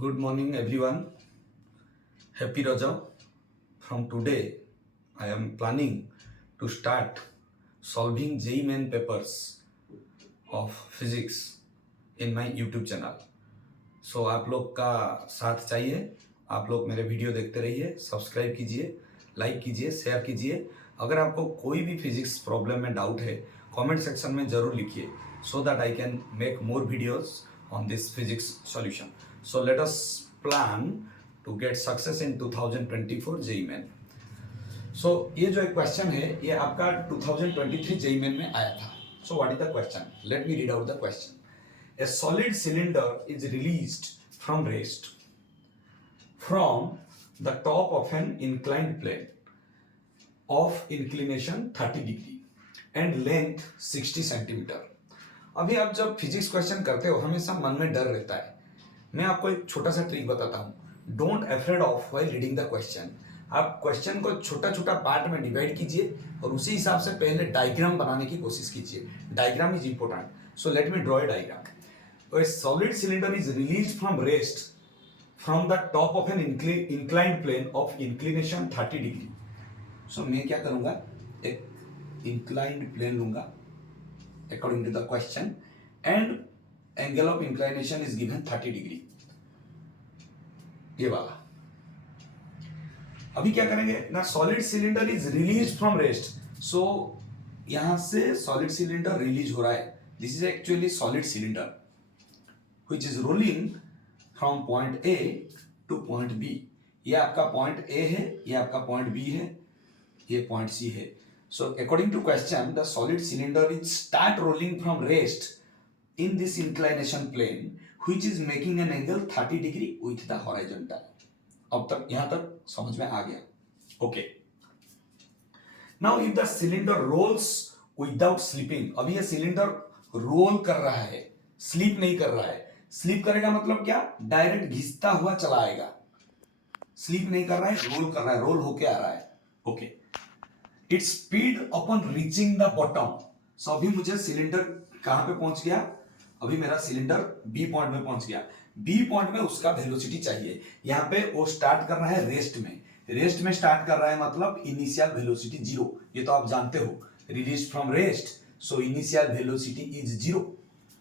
Good morning, everyone. Happy Raja. From today, I am planning to start solving JEE main papers of physics in my YouTube channel. So आप लोग का साथ चाहिए. आप लोग मेरे वीडियो देखते रहिए, सब्सक्राइब कीजिए, लाइक कीजिए, शेयर कीजिए. अगर आपको कोई भी फिजिक्स प्रॉब्लम में डाउट है, कमेंट सेक्शन में ज़रूर लिखिए so that I can make more videos on this physics solution. So let us plan to get success in 2024 JEE Main. So ये जो एक क्वेश्चन है ये आपका 2023 JEE Main में आया था. So what is the question? Let me read out the question. A solid cylinder is released from rest from the top of an inclined plane of inclination 30 degree and length 60 centimeter. अभी आप जब physics question करते हो हमेशा मन में डर रहता है. मैं आपको एक छोटा सा ट्रिक बताता हूँ. Don't afraid of while reading the question. आप क्वेश्चन को छोटा छोटा पार्ट में डिवाइड कीजिए और उसी हिसाब से पहले डायग्राम बनाने की कोशिश कीजिए. Diagram is important. So let me draw a diagram. A solid cylinder is released from rest from the top of an inclined plane of inclination 30 degree. So मैं क्या करूंगा, एक इंक्लाइंड प्लेन लूंगा according to the question and angle of inclination is given 30 degree. ये वाला. अभी क्या करेंगे ना, solid cylinder is release from rest. So यहां से सॉलिड सिलेंडर रिलीज हो रहा है. This is actually solid cylinder which is rolling from point A to point B. ये आपका पॉइंट ए है, ये आपका पॉइंट बी है, ये पॉइंट सी है. So according to question, the solid cylinder is start rolling from rest in this inclination plane, which is making an angle 30 degree with the horizontal. अब तक यहां तक समझ में आ गया. Okay. Now if the cylinder rolls without slipping, अभी ये cylinder role कर रहा है, स्लिप नहीं कर रहा है. स्लिप करेगा मतलब क्या, डायरेक्ट घिसता हुआ चला आएगा. स्लिप नहीं कर रहा है, रोल कर रहा है, रोल होके आ रहा है. Okay. Its speed upon reaching the bottom. So अभी मुझे सिलेंडर कहां पे पहुंच गया, अभी मेरा सिलेंडर बी पॉइंट में पहुंच गया. बी पॉइंट में उसका वेलोसिटी चाहिए. यहाँ पे वो स्टार्ट कर रहा है रेस्ट में. रेस्ट में स्टार्ट कर रहा है मतलब इनिशियल वेलोसिटी 0. ये तो आप जानते हो, release from rest. So initial velocity is 0.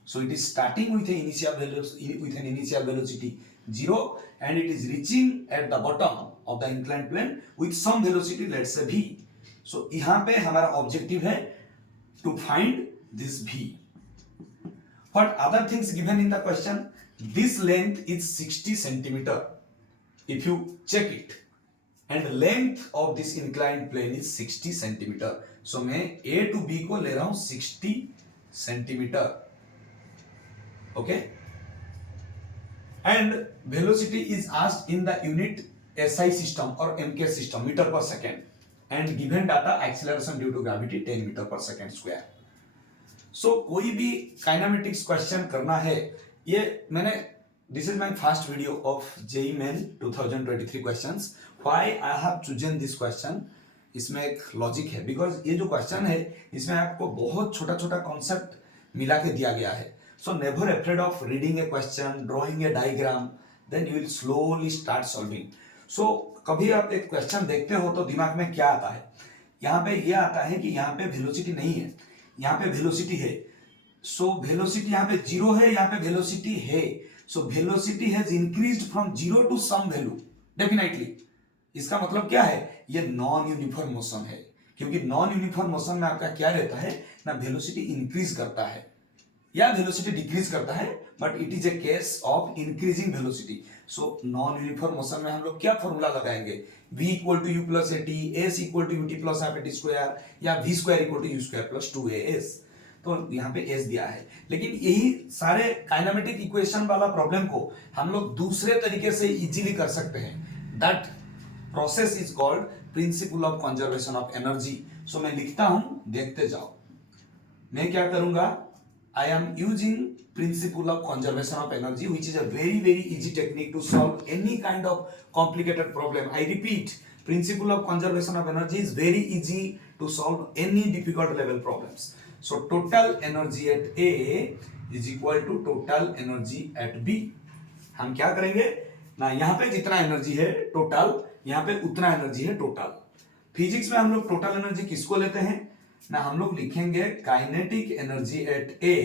So it is starting with an initial velocity 0 and it is reaching at the bottom of the inclined plane with some velocity, let's say v. So यहां पे हमारा objective है to find this v. What other things given in the question? This length is 60 centimeter. If you check it, and length of this inclined plane is 60 centimeter. So मैं A to B को ले रहा हूं 60 centimeter. Okay? And velocity is asked in the unit SI system or MK system, meter per second. And given data acceleration due to gravity 10 meter per second square. So कोई भी kinematics question करना है, ये मैंने this is my first video of JEE Main 2023 questions. Why I have chosen this question? इसमें एक logic है, because ये जो क्वेश्चन है इसमें आपको बहुत छोटा छोटा कॉन्सेप्ट मिला के दिया गया है. So never afraid of reading a question, drawing a diagram, then you will slowly start solving. So कभी आप एक क्वेश्चन देखते हो तो दिमाग में क्या आता है, यहाँ पे ये आता है कि यहाँ पे वेलोसिटी नहीं है, यहाँ पे वेलोसिटी है. सो वेलोसिटी यहाँ पे 0 है, यहाँ पे वेलोसिटी है. So velocity has increased from 0 to some value definitely. इसका मतलब क्या है, ये नॉन यूनिफॉर्म मोशन है. क्योंकि नॉन यूनिफॉर्म मोशन में आपका क्या रहता है ना, वेलोसिटी इंक्रीज करता है या वेलोसिटी डिक्रीज करता है, but it is a case of increasing velocity. So non uniform motion में हम लोग क्या फॉर्मूला लगाएंगे, v equal to u plus a t, s equal to u t plus half a t square, या v square equal to u square plus 2as. तो यहाँ पे s दिया है. लेकिन यही सारे काइनेमेटिक इक्वेशन वाला प्रॉब्लम को हम लोग दूसरे तरीके से इजीली कर सकते हैं. That process is called principle of conservation of energy. So मैं लिखता हूं, देखते जाओ. मैं क्या करूंगा, I am using principle of conservation of energy, which is a very easy technique to solve any kind of complicated problem. I repeat, principle of conservation of energy is very easy to solve any difficult level problems. So total energy at A is equal to total energy at B. हम क्या करेंगे ना, यहाँ पे जितना energy है total, यहाँ पे उतना एनर्जी है टोटल। फिजिक्स में हम लोग टोटल एनर्जी किसको लेते हैं ना, हम लोग लिखेंगे kinetic energy at A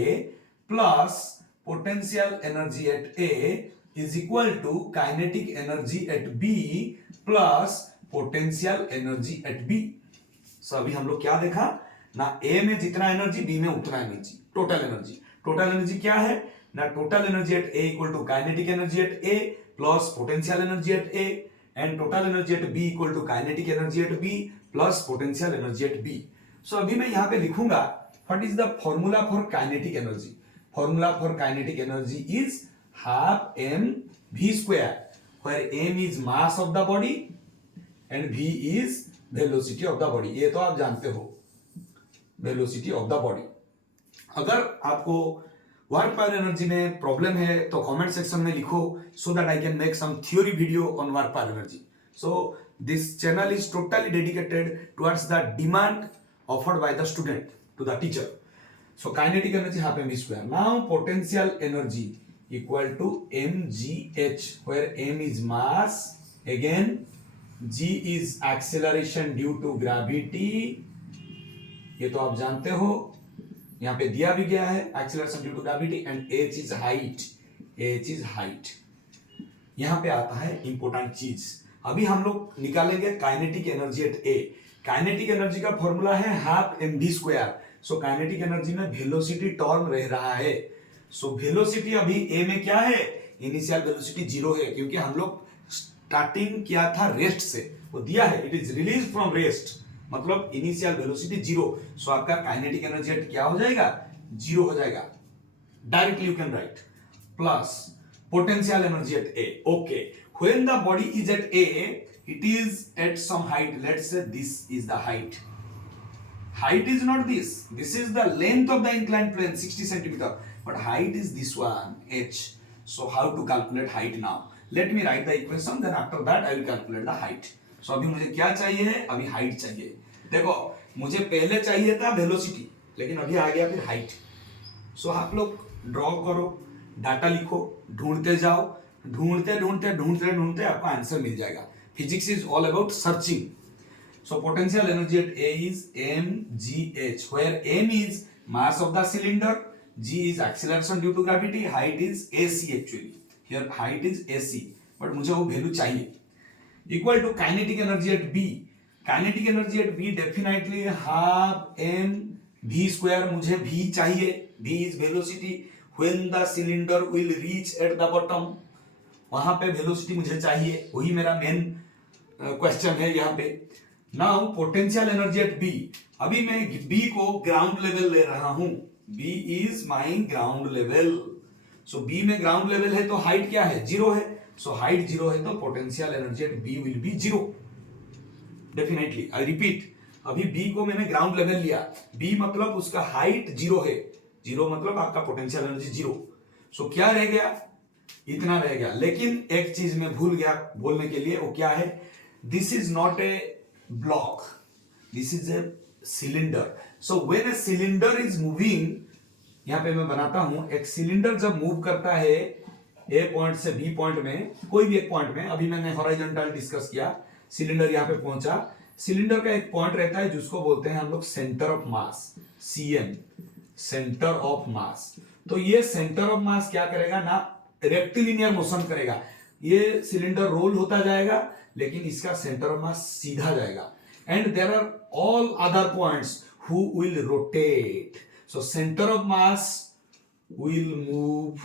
plus potential energy at A is equal to kinetic energy at B plus potential energy at B. So अभी हम लोग क्या देखा ना, ए में जितना एनर्जी बी में उतना energy, total energy. Total energy क्या है ना, total energy at A equal to kinetic energy at A plus potential energy at A and total energy at B equal to kinetic energy at B plus potential energy at B. So अभी मैं यहां पे लिखूंगा what is the formula for kinetic energy. Formula for kinetic energy is half M we square, where M is mass of the body and v is velocity of the body. ये तो आप जानते हो, वेलोसिटी ऑफ द बॉडी। अगर आपको work power energy में problem है तो कमेंट सेक्शन में लिखो, so that I can make some theory video on work power energy. So this channel is totally dedicated towards the demand offered by the student to the teacher. So kinetic energy half mv square. Now potential energy equal to mgh, where m is mass, again g is acceleration due to gravity, ये तो आप जानते हो, यहाँ पे दिया भी गया है acceleration due to gravity, and h is height, h is height। यहाँ पे आता है इंपॉर्टेंट चीज, अभी हम लोग निकालेंगे kinetic energy at a. Kinetic energy का फॉर्मूला है half M we square. So kinetic energy में वेलोसिटी टर्म रह रहा है। सो वेलोसिटी अभी ए में क्या है, इनिशियल वेलोसिटी 0 है, क्योंकि हम लोग स्टार्टिंग किया था रेस्ट से, वो दिया है it is release from rest, मतलब इनिशियल वेलोसिटी 0। सो आपका काइनेटिक एनर्जी क्या हो जाएगा, 0 हो जाएगा। Directly you can write plus potential energy at a. Okay, when the body is at a, it is at some height. Let's say this is the height. Height is not this, this is the length of the inclined plane 60 centimeter, but height is this one, h. So how to calculate height now? Let me write the equation, then after that I will calculate the height. So अभी मुझे क्या चाहिए है, अभी height चाहिए। देखो मुझे पहले चाहिए था velocity, लेकिन अभी आ गया फिर height। So आप लोग ड्रॉ करो, डाटा लिखो, ढूंढते जाओ, ढूंढते ढूंढते ढूंढते ढूंढते आपको आंसर मिल जाएगा। Physics is all about searching. So potential energy at A is mgh, where m is mass of the cylinder, g is acceleration due to gravity, height is ac actually. Here height is ac, but मुझे वो value चाहिए। Equal to kinetic energy at B. Kinetic energy at B definitely half m v square, मुझे v चाहिए, v is velocity when the cylinder will reach at the bottom, वहां पे velocity मुझे चाहिए, वही मेरा मेन क्वेश्चन है यहाँ पे। Now potential energy at b, अभी मैं बी को ग्राउंड लेवल ले रहा हूं, b is my ground level. So b में ग्राउंड लेवल है तो हाइट क्या है, 0 है। सो हाइट 0 है तो potential energy at b will be 0 definitely. I repeat, अभी बी को मैंने ग्राउंड लेवल लिया, बी मतलब उसका हाइट 0 है, 0 मतलब आपका पोटेंशियल एनर्जी 0। सो क्या रह गया, इतना रह गया। लेकिन एक चीज मैं भूल गया बोलने के लिए, वो क्या है, this is not a block, this is a cylinder. So when a cylinder is moving, यहां पे मैं बनाता हूं, एक सिलेंडर जब मूव करता है ए पॉइंट से बी पॉइंट में, कोई भी एक पॉइंट में, अभी मैंने हॉरिजॉन्टल डिस्कस किया, सिलेंडर यहां पे पहुंचा, सिलेंडर का एक पॉइंट रहता है जिसको बोलते हैं हम लोग centre of mass, CM, centre of मास। तो ये सेंटर ऑफ मास क्या करेगा ना, रेक्टिलिनियर मोशन करेगा, ये सिलेंडर रोल होता जाएगा, लेकिन इसका सेंटर ऑफ मास सीधा जाएगा। And there are all other points who will rotate. So centre of mass will move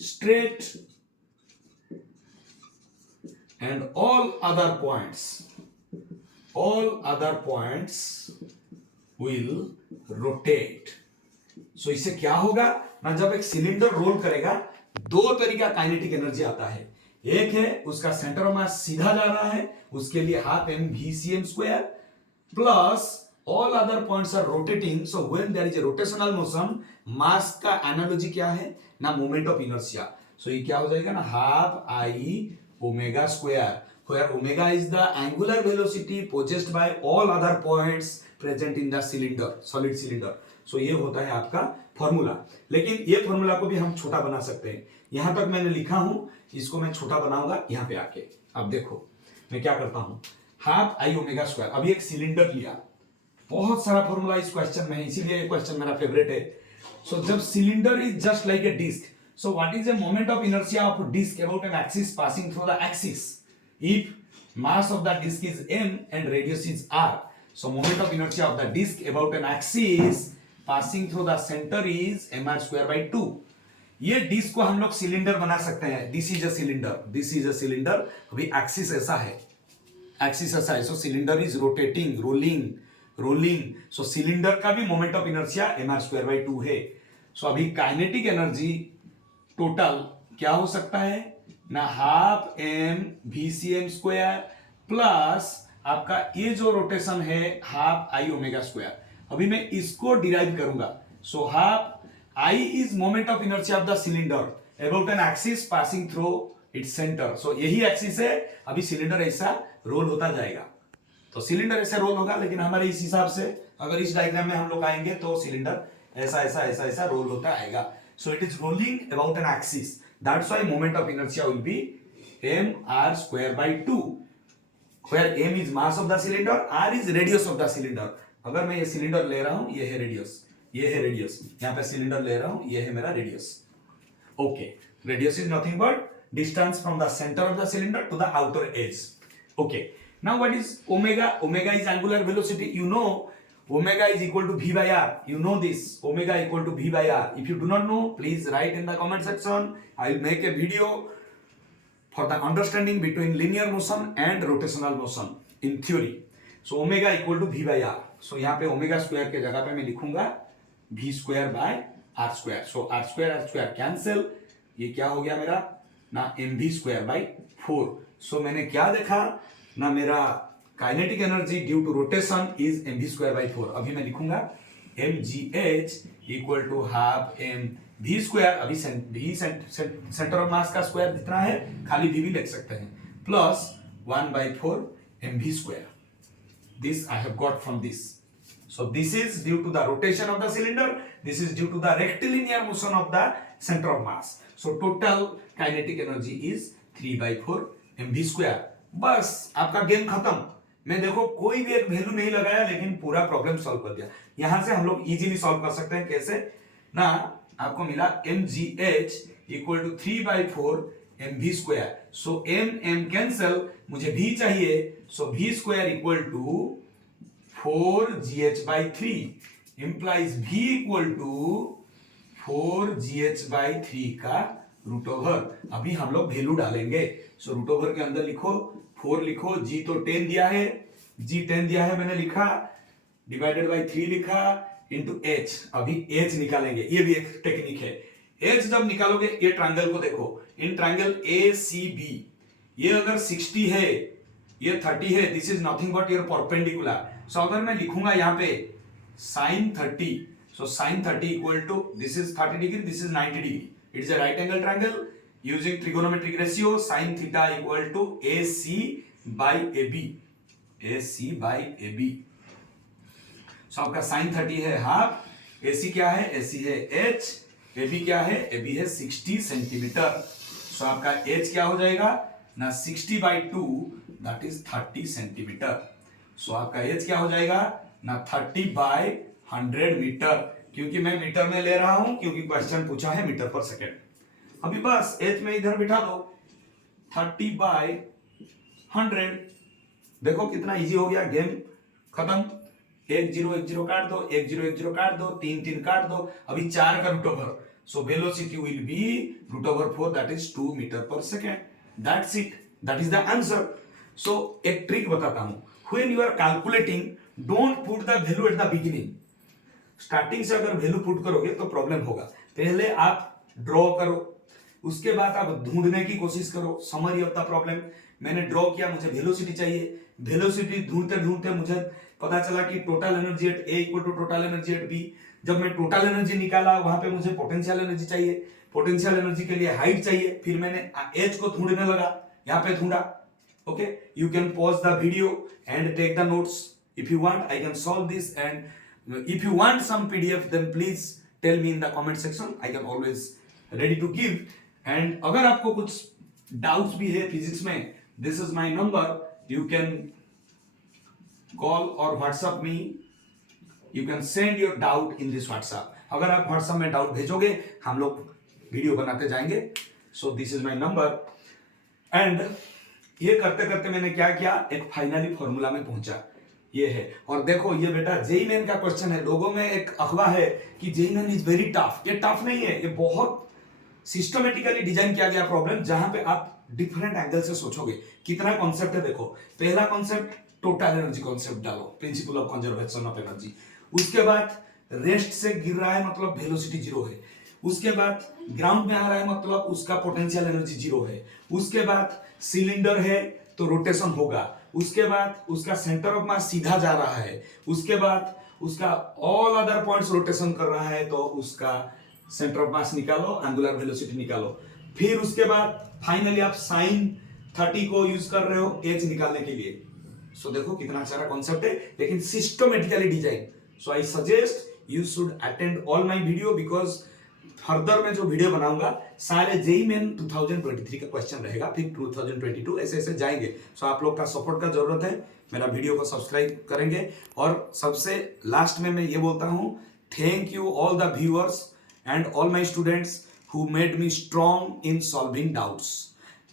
straight and all other points will rotate. So इससे क्या होगा ना, जब एक सिलेंडर रोल करेगा, दो तरीका काइनेटिक एनर्जी आता है। एक है उसका सेंटर ऑफ मास सीधा जा रहा है, उसके लिए half M V C M square, plus all other points are rotating. So when there is a rotational motion, mass का एनालॉजी क्या है ना, मोमेंट ऑफ इनर्शिया। सो ये क्या हो जाएगा ना, half I omega square, where omega is the angular velocity possessed by all other points present in the cylinder, solid cylinder. सो ये होता है आपका फॉर्मूला। लेकिन ये फॉर्मूला को भी हम छोटा बना सकते हैं। यहां तक मैंने लिखा हूं, इसको मैं छोटा बनाऊंगा यहां पे आके। अब देखो मैं क्या करता हूं, हाफ आई ओमेगा स्क्वायर। अभी एक सिलेंडर लिया, बहुत सारा फॉर्मूला इस क्वेश्चन में है, इसीलिए ये क्वेश्चन मेरा फेवरेट है। सो जब cylinder is just like a disk, so what is the moment of inertia of disk about an axis passing through the axis if mass of the disk is m and radius is r? So moment of inertia of the disk about an axis passing through the center is mr square by 2. ये disc को हम लोग cylinder बना सकते हैं। This is a cylinder, this is a cylinder. अभी axis ऐसा है, एक्सिस ऐसा है, so cylinder is rotating, rolling. So cylinder का भी moment of inertia mr square by 2 है। सो अभी काइनेटिक एनर्जी टोटल क्या हो सकता है ना, half M V C M square plus आपका ये जो रोटेशन है हाफ आई ओमेगा स्क्वायर। अभी मैं इसको डिराइव करूंगा। So half I is moment of inertia of the cylinder about an axis passing through its centre. So यही axis है, अभी सिलेंडर ऐसा रोल होता जाएगा। तो सिलेंडर ऐसे रोल होगा, लेकिन हमारे इस हिसाब से अगर इस डायग्राम में हम लोग आएंगे तो सिलेंडर ऐसा ऐसा ऐसा ऐसा रोल होता आएगा। So it is rolling about an axis, that's why moment of inertia will be mr square by 2, where m is mass of the cylinder, r is radius of the cylinder। अगर मैं ये cylinder ले रहा हूं, ये है radius, ये है रेडियस, यहां पे सिलेंडर ले रहा हूं, ये है मेरा radius. Okay, radius is nothing but distance from the centre of the cylinder to the outer edge. Okay, now what is omega? Omega is angular velocity. You know omega is equal to v by r. You know this, omega equal to v by r. If you do not know, please write in the comment section. I will make a video for the understanding between linear motion and rotational motion in theory. So omega equal to v by r. So यहाँ पे omega square के जगह पे मैं लिखूंगा v square by r square. So r square cancel, ये क्या हो गया मेरा ना mv square by 4. So मैंने क्या देखा ना, मेरा kinetic energy due to rotation is mv square by 4। अभी मैं लिखूंगा mgh equal to half M we square. अभी v सेंटर ऑफ मास का स्क्वायर जितना है, खाली v भी लिख सकते हैं, plus 1/4 mv square. This I have got from this. So this is due to the rotation of the cylinder, this is due to the rectilinear motion of the centre of mass. So total kinetic energy is 3/4 mv square. बस आपका game खत्म। मैं देखो कोई भी एक value नहीं लगाया, लेकिन पूरा प्रॉब्लम सॉल्व कर दिया। यहां से हम लोग इजीली सॉल्व कर सकते हैं। कैसे ना, आपको मिला mgh equal to 3/4 mv square. So m cancel, मुझे v चाहिए, so v square equal to 4gh by 3 implies v equal to 4gh by 3 का रूट ओवर। अभी हम लोग वैल्यू डालेंगे। सो रूट ओवर के अंदर लिखो 4 लिखो, g तो 10 दिया है, g 10 दिया है मैंने लिखा, डिवाइडेड बाय 3 लिखा, इंटू h। अभी h निकालेंगे, ये भी एक टेक्निक है। h जब निकालोगे, ये ट्रायंगल को देखो, इन ट्रायंगल ACB, ये अगर 60 है, ये 30 है, this is nothing but your perpendicular. So अगर मैं लिखूंगा यहाँ पे sin 30, so sin 30 equal to, this is 30 degree, this is 90 degree, it is a right angle triangle. Using trigonometric ratio, sin theta equal to AC by AB, AC by AB। So आपका sin 30 है half, AC क्या है, AC है h, AB क्या है, AB है 60 centimetre. सो आपका h क्या हो जाएगा ना, 60 by 2 that is 30 सेंटीमीटर। सो आपका h क्या हो जाएगा ना, 30 by 100 मीटर, क्योंकि मैं मीटर में ले रहा हूं, क्योंकि क्वेश्चन पूछा है मीटर पर सेकेंड। अभी बस h में इधर बिठा दो, 30 by 100। देखो कितना इजी हो गया, गेम खत्म। 1 0 1 0 काट दो, 1 0 1 0 काट दो, 3 3 काट दो, अभी 4 का root over. So velocity will be root over 4, that is 2 metre per second. That's it, that is the answer. So एक ट्रिक बताता हूं, when you are calculating, don't put the value at the beginning. Starting से अगर value put करोगे तो problem होगा। पहले आप ड्रॉ करो, उसके बाद आप ढूंढने की कोशिश करो, समरी ऑफ द प्रॉब्लम। मैंने ड्रॉ किया, मुझे वेलोसिटी चाहिए, वेलोसिटी ढूंढते ढूंढते मुझे पता चला कि total energy at A equal to total energy at B. जब मैं टोटल एनर्जी निकाला, वहां पे मुझे पोटेंशियल एनर्जी चाहिए, पोटेंशियल एनर्जी के लिए हाइट चाहिए, फिर मैंने एच को ढूंढने लगा, यहाँ पे ढूंढा। Okay, you can pause the video and take the notes if you want. I can solve this and if you want some PDF then please tell me in the comment section. I can always ready to give. And अगर आपको कुछ doubts भी है physics में, this is my number, you can call or WhatsApp me. You can send your doubt in this WhatsApp. अगर आप WhatsApp में doubt भेजोगे हम लोग वीडियो बनाते जाएंगे. So this is my number. And ये करते करते मैंने क्या किया, एक फाइनली फॉर्मूला में पहुंचा. ये है. और देखो ये बेटा जेईई मेन का क्वेश्चन है. लोगों में एक अफवाह है कि JEE main is very tough. ये टफ नहीं है, ये बहुत सिस्टमेटिकली डिजाइन किया गया प्रॉब्लम जहां पे आप डिफरेंट एंगल से सोचोगे. कितना कॉन्सेप्ट है देखो. पहला कॉन्सेप्ट टोटल एनर्जी कॉन्सेप्ट डालो, principal of conservation of energy. उसके बाद रेस्ट से गिर रहा है मतलब वेलोसिटी जीरो है. उसके बाद ग्राउंड में आ रहा है मतलब उसका पोटेंशियल एनर्जी जीरो है. उसके बाद सिलेंडर है तो रोटेशन होगा. उसके बाद उसका सेंटर ऑफ मास सीधा जा रहा है. उसके बाद उसका ऑल अदर पॉइंट्स रोटेशन कर रहा है तो उसका सेंटर ऑफ मास निकालो, एंगुलर वेलोसिटी निकालो. फिर उसके बाद फाइनली आप साइन 30 को यूज कर रहे हो एच निकालने के लिए. सो देखो कितना सारा कॉन्सेप्ट है लेकिन systematically design. So I suggest you should attend all my video because further में जो वीडियो बनाऊंगा सारे जेईई मेन 2023 का क्वेश्चन रहेगा, फिर 2022 ऐसे ऐसे जाएंगे. सो आप लोग का सपोर्ट का जरूरत है. मेरा वीडियो को सब्सक्राइब करेंगे. और सबसे लास्ट में मैं ये बोलता हूँ, thank you all the viewers and all my students who made me strong in solving doubts.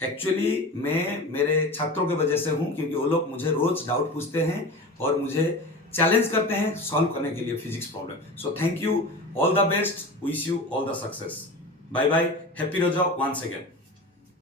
Actually मैं मेरे छात्रों की वजह से हूँ क्योंकि वो लोग मुझे रोज डाउट पूछते हैं और मुझे चैलेंज करते हैं सॉल्व करने के लिए physics problem. So thank you, all the best, wish you all the success. Bye bye, happy रहो जाओ. 1 सेकेंड.